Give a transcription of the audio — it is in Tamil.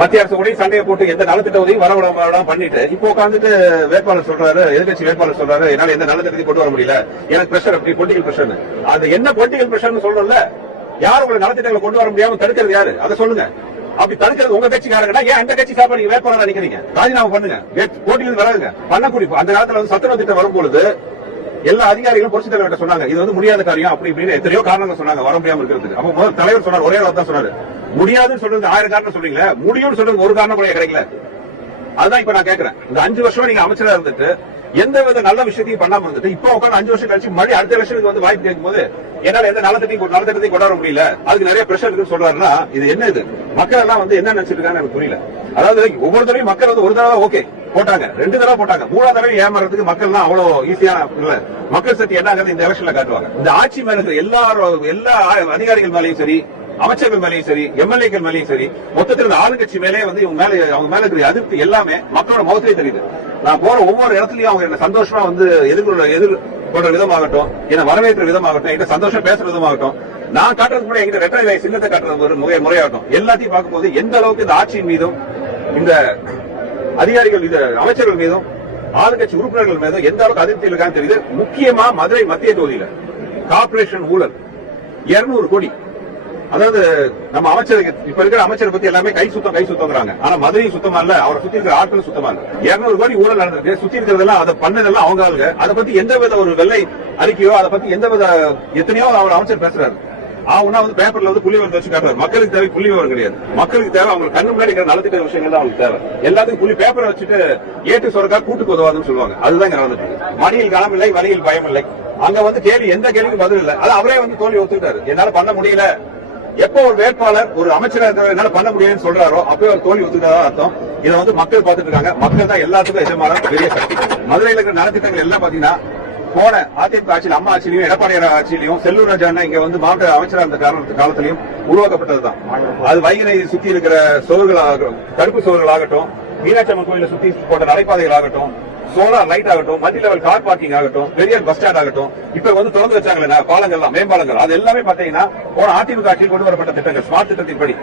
மத்திய அரசு கூட சண்டையை போட்டு எந்த நலத்திட்ட உதவியும் வரவிடாம பண்ணிட்டு இப்போ உட்காந்துட்டு வேட்பாளர் சொல்றாரு, எதிர்கட்சி வேட்பாளர் சொல்றாரு, என்னால எந்த நலத்திட்டத்தையும் கொண்டு வர முடியல, எனக்கு பிரஷர், அப்படி பொலிட்டிகல் பிரஷர். அது என்ன பொலிட்டிகல் பிரஷர்னு சொல்றோம்ல, யார் உங்களை நலத்திட்டங்களை கொண்டு வர முடியாம தடுக்கிறது யாரு, அதை சொல்லுங்க. அப்படி தடுக்கிறது உங்க கட்சிக்காரங்கன்னா ஏன் அந்த கட்சி சார்பா நீங்க வேட்பாளர் நிக்கிறீங்க? ராஜினாமா பண்ணுங்க, போட்டியில் வராதுங்க. பண்ணக்கூடிய அந்த காலத்துல வந்து சத்துணவு திட்டம் வரும்பொழுது எல்லா அதிகாரிகளும் புரட்சி தலைவர் சொன்னாங்க, இது வந்து முடியாத காரியம் அப்படி இப்படின்னு எத்தனையோ காரணங்கள் சொன்னாங்க வர முடியாம இருக்கிறதுக்கு. அப்ப முதல் தலைவர் சொன்னார், ஒரே தான் சொன்னாரு, முடியாதுன்னு சொல்றது 1000 காரணம் சொல்றீங்களா, முடியும்னு சொல்றது ஒரு காரணம் கூட கிடைக்கல. அதுதான் இப்ப நான் கேட்கிறேன். இந்த 5 வருஷம் நீங்க அமைச்சரா இருந்துட்டு எந்த வித நல்ல விஷயத்தையும் பண்ணாம இருந்துட்டு இப்ப உட்காந்து 5 வருஷம் கழிச்சு மறுபடி அடுத்த வருஷத்துக்கு வந்து வாய்ப்பு கேட்கும் போது என்னால எந்த நலத்திட்டையும் கொண்டு வர முடியல, அதுக்கு நிறைய பிரஷர் இருக்குன்னு சொல்றாருன்னா இது என்ன? இது மக்கள் எல்லாம் வந்து என்ன நினைச்சிட்டு இருக்காங்க எனக்கு புரியல. அதாவது ஒவ்வொரு தடவையும் மக்கள் வந்து ஒரு தடவை ஓகே போட்டாங்க, 2 தடவை போட்டாங்க, 3ஆவது தடவை ஏமாறதுக்கு மக்கள் எல்லாம் அவ்வளவு ஈஸியான இல்ல. மக்கள் சக்தி என்னங்கிறது இந்த எலெக்ஷன்ல காட்டுவாங்க. இந்த ஆட்சி மேல இருக்கிற எல்லா அதிகாரிகள் மேலேயும் சரி, அமைச்சர்கள் மேலேயும் சரி, எம்எல்ஏக்கள் மேலேயும் சரி, மொத்தத்தில் ஆளுங்கட்சி மேலே வந்து அவங்க மேல இருக்கிற அதிருப்தி எல்லாமே மக்களோட முகத்திலே தெரியுது. நான் போற ஒவ்வொரு இடத்துலயும் அவங்க என்ன சந்தோஷமா வந்து எதிர்கொள்ற விதமாகட்டும், என்ன வரவேற்ற விதமாகட்டும், என்கிட்ட சந்தோஷம் பேசுற விதமாகட்டும், நான் காட்டுறது கூட எங்கிட்ட ரெட்டை வயசு சின்னத்தை காட்டுறது ஒரு முறையாகட்டும், எல்லாத்தையும் பார்க்கும்போது எந்த அளவுக்கு இந்த ஆட்சியின் மீதும் இந்த அதிகாரிகள் அமைச்சர்கள் மீதும் ஆளுங்கட்சி உறுப்பினர்கள் மீதும் எந்த அளவுக்கு அதிருப்தி இருக்கான்னு தெரியுது. முக்கியமா மதுரை மத்திய தொகுதியில கார்பரேஷன் ஊழல் 200 கோடி. அதாவது நம்ம அமைச்சருக்கு இப்ப இருக்கிற அமைச்சரை பத்தி எல்லாமே கை சுத்தம்ங்கிறாங்க. ஆனா மதுரையும் சுத்தமா இல்ல, அவரை சுத்தி இருக்கிற ஆட்களும் சுத்தமா இல்ல. 200 கோடி ஊழல் நடந்திருக்கு. சுத்தி இருக்கிறதெல்லாம் அதை பண்ணதெல்லாம் அவங்க ஆளுங்க. அதை பத்தி எந்த வித ஒரு வெள்ளை அறிக்கையோ அதை பத்தி எந்த வித எத்தனையோ அவர் அமைச்சர் பேசுறாரு. அவனா வந்து பேப்பர்ல வந்து புள்ளி விவரத்தை வச்சு காட்டுறாரு. மக்களுக்கு தேவை புள்ளி விவரம் கிடையாது. மக்களுக்கு தேவை அவங்க கண்ணு முன்னாடி இருக்கிற நலத்திட்ட விஷயங்கள் தான் அவங்களுக்கு தேவை. எல்லாத்துக்கும் புள்ளி பேப்பரை வச்சுட்டு ஏட்டு சொரக்கா கூட்டுக்கு உதவாதுன்னு சொல்லுவாங்க. அதுதான் இங்க நடந்துட்டு இருக்கு. மணியில் களம் இல்லை, வழியில் பயம் இல்லை. அங்க வந்து கேள்வி எந்த கேள்விக்கும் பதில் இல்லை. அது அவரே வந்து தோல்வி ஒத்துக்கிட்டாரு. என்னால பண்ண முடியல. எப்போ ஒரு வேட்பாளர் ஒரு அமைச்சராக என்னால பண்ண முடியும்னு சொல்றாரோ அப்பவே ஒரு தோல்வி ஒத்துக்கிட்டதா அர்த்தம். இதை வந்து மக்கள் பார்த்துட்டு இருக்காங்க. மக்கள் தான் எல்லாத்துக்கும் எஜமான பெரிய சக்தி. மதுரையில் இருக்கிற நலத்திட்டங்கள் எல்லாம் பாத்தீங்கன்னா போன அதிமுக ஆட்சியில், அம்மா ஆட்சியிலையும் எடப்பாடி ஆட்சியிலையும் செல்லூர் ராஜா இங்க வந்து மாவட்ட அமைச்சராக இருந்த காலத்திலையும் உருவாக்கப்பட்டதுதான். அது வைகை சுத்தி இருக்கிற சோறுகளாகட்டும், தடுப்பு சோறுகள் ஆகட்டும், மீனாட்சி அம்மன் கோயிலை சுத்தி போட்ட நடைபாதைகள் ஆகட்டும், சோலார் லைட் ஆகட்டும், மல்டி லெவல் கார் பார்க்கிங் ஆகட்டும், பெரிய பஸ் ஸ்டாண்ட் ஆகட்டும், இப்ப வந்து திறந்து வச்சாங்களே பாலங்கள், மேம்பாலங்கள், அது எல்லாமே பாத்தீங்கன்னா போன அதிமுக ஆட்சியில் கொண்டு வரப்பட்ட திட்டங்கள், ஸ்மார்ட் திட்டத்தின்படி.